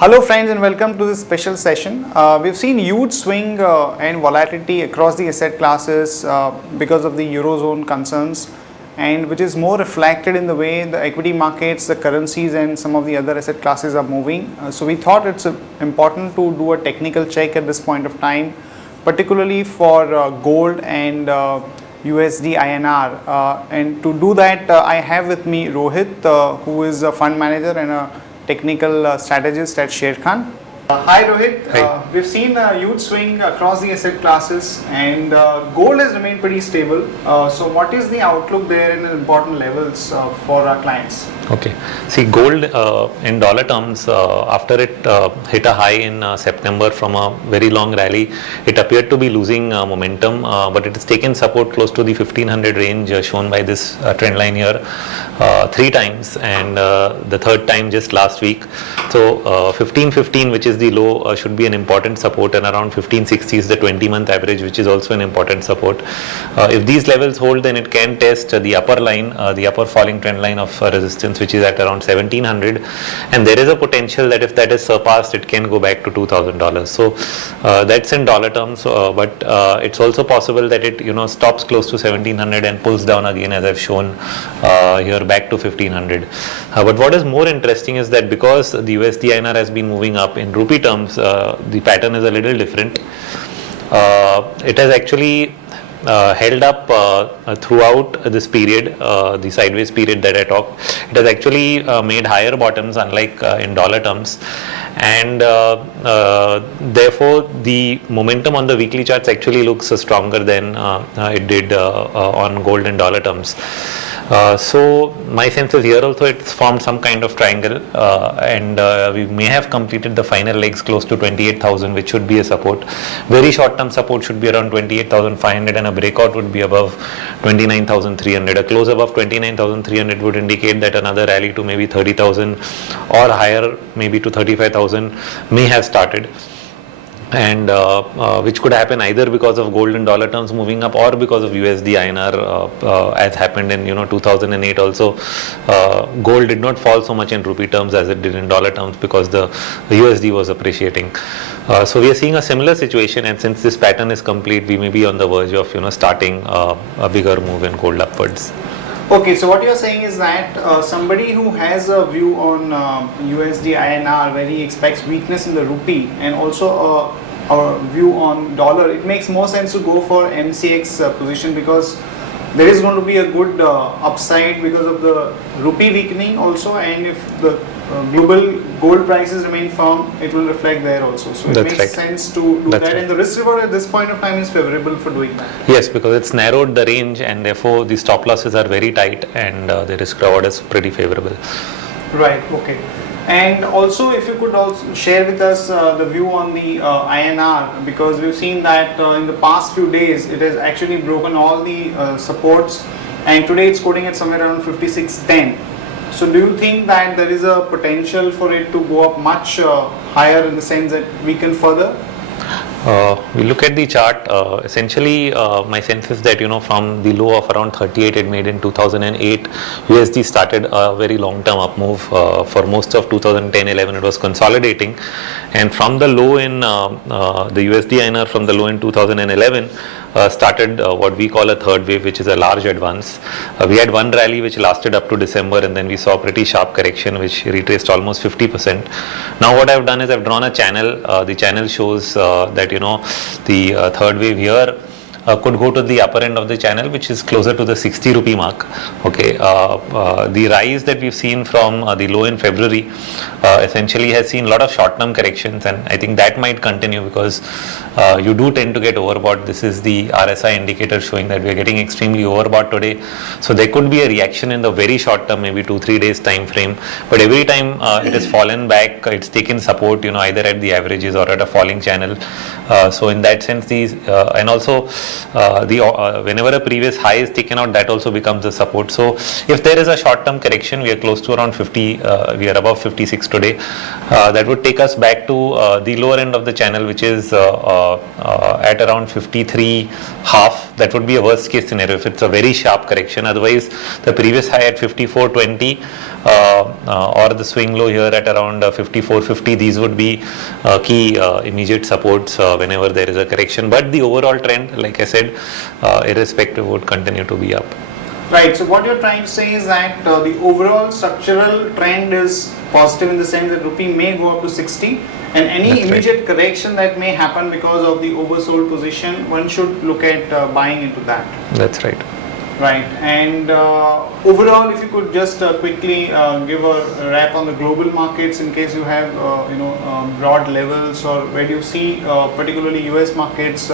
Hello friends and welcome to this special session. We've seen huge swing and volatility across the asset classes because of the Eurozone concerns, and which is more reflected in the way the equity markets, the currencies and some of the other asset classes are moving. So we thought it's important to do a technical check at this point of time, particularly for gold and USD INR. And to do that, I have with me Rohit, who is a fund manager and a technical strategist at Sharekhan. Hi Rohit, we've seen a huge swing across the asset classes, and gold has remained pretty stable. So what is the outlook there in important levels for our clients? Okay, see gold in dollar terms, after it hit a high in September from a very long rally, it appeared to be losing momentum, but it has taken support close to the 1500 range shown by this trend line here 3 times, and the third time just last week. So 1515, which is the low, should be an important support, and around 1560 is the 20-month average, which is also an important support. If these levels hold, then it can test the upper line, the upper falling trend line of resistance, which is at around 1700, and there is a potential that if that is surpassed, it can go back to $2000. So that's in dollar terms, but it's also possible that it stops close to 1700 and pulls down again, as I've shown here, back to 1500. But what is more interesting is that because the USD INR has been moving up in rupee terms, the pattern is a little different. It has actually held up throughout this period, the sideways period that I talked. It has actually made higher bottoms, unlike in dollar terms, and therefore the momentum on the weekly charts actually looks stronger than it did on gold in dollar terms. So my sense is here also it's formed some kind of triangle, and we may have completed the final legs close to 28,000, which should be a support. Very short term support should be around 28,500, and a breakout would be above 29,300. A close above 29,300 would indicate that another rally to maybe 30,000 or higher, maybe to 35,000, may have started, and which could happen either because of gold in dollar terms moving up or because of USD INR, as happened in 2008 also. Gold did not fall so much in rupee terms as it did in dollar terms because the USD was appreciating. So we are seeing a similar situation, and since this pattern is complete, we may be on the verge of starting a bigger move in gold upwards. Okay, so what you're saying is that somebody who has a view on USD INR where he expects weakness in the rupee and also a view on dollar, it makes more sense to go for MCX position, because there is going to be a good upside because of the rupee weakening also, and if the global gold prices remain firm, it will reflect there also. So it makes sense to do that, and the risk reward at this point of time is favorable for doing that. Yes, because it's narrowed the range, and therefore the stop losses are very tight, and the risk reward is pretty favorable. Right, okay. And also, if you could also share with us the view on the INR, because we've seen that in the past few days it has actually broken all the supports, and today it's quoting at somewhere around 56.10. So do you think that there is a potential for it to go up much higher, in the sense that weaken further? We look at the chart. Essentially, my sense is that from the low of around 38 it made in 2008, USD started a very long-term up move. For most of 2010-11, it was consolidating, and from the low in the USD INR, from the low in 2011. Started what we call a third wave, which is a large advance. We had one rally which lasted up to December, and then we saw a pretty sharp correction which retraced almost 50%. Now what I've done is I've drawn a channel. The channel shows that the third wave here could go to the upper end of the channel, which is closer to the 60 rupee mark. Okay, the rise that we've seen from the low in February essentially has seen a lot of short-term corrections, and I think that might continue because you do tend to get overbought. This is the RSI indicator showing that we are getting extremely overbought today. So there could be a reaction in the very short term, maybe 2-3 days time frame. But every time it has fallen back, it's taken support, either at the averages or at a falling channel. So in that sense, these and also whenever a previous high is taken out, that also becomes a support. So if there is a short-term correction, we are close to around 50. We are above 56 today. That would take us back to the lower end of the channel, which is at around 53 half. That would be a worst case scenario if it's a very sharp correction. Otherwise, the previous high at 54.20 or the swing low here at around 54.50, these would be key immediate supports whenever there is a correction. But the overall trend, like I said, irrespective, would continue to be up. Right. So what you're trying to say is that the overall structural trend is positive in the sense that rupee may go up to 60, and any That's immediate right. correction that may happen because of the oversold position, one should look at buying into that. That's right. Right. And overall, if you could just quickly give a wrap on the global markets in case you have broad levels, or where do you see particularly US markets,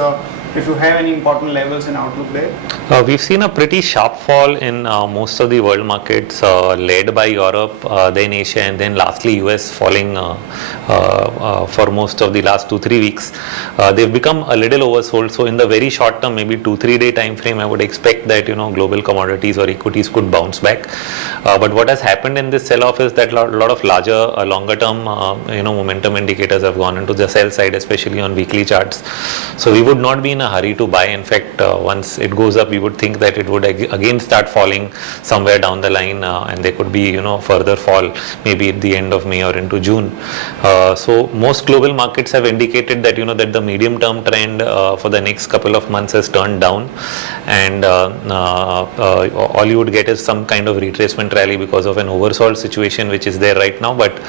if you have any important levels and outlook there? We've seen a pretty sharp fall in most of the world markets, led by Europe, then Asia, and then lastly US falling for most of the last 2-3 weeks. They've become a little oversold. So in the very short term, maybe 2-3 day time frame, I would expect that global commodities or equities could bounce back. But what has happened in this sell-off is that a lot of larger, longer term, momentum indicators have gone into the sell side, especially on weekly charts. So we would not be in a hurry to buy. In fact, once it goes up, we would think that it would again start falling somewhere down the line, and there could be further fall maybe at the end of May or into June. So most global markets have indicated that that the medium term trend for the next couple of months has turned down, and all you would get is some kind of retracement rally because of an oversold situation which is there right now, but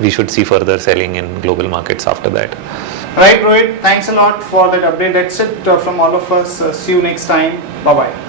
we should see further selling in global markets after that. Right, Rohit, thanks a lot for that update. That's it from all of us. See you next time. Bye bye.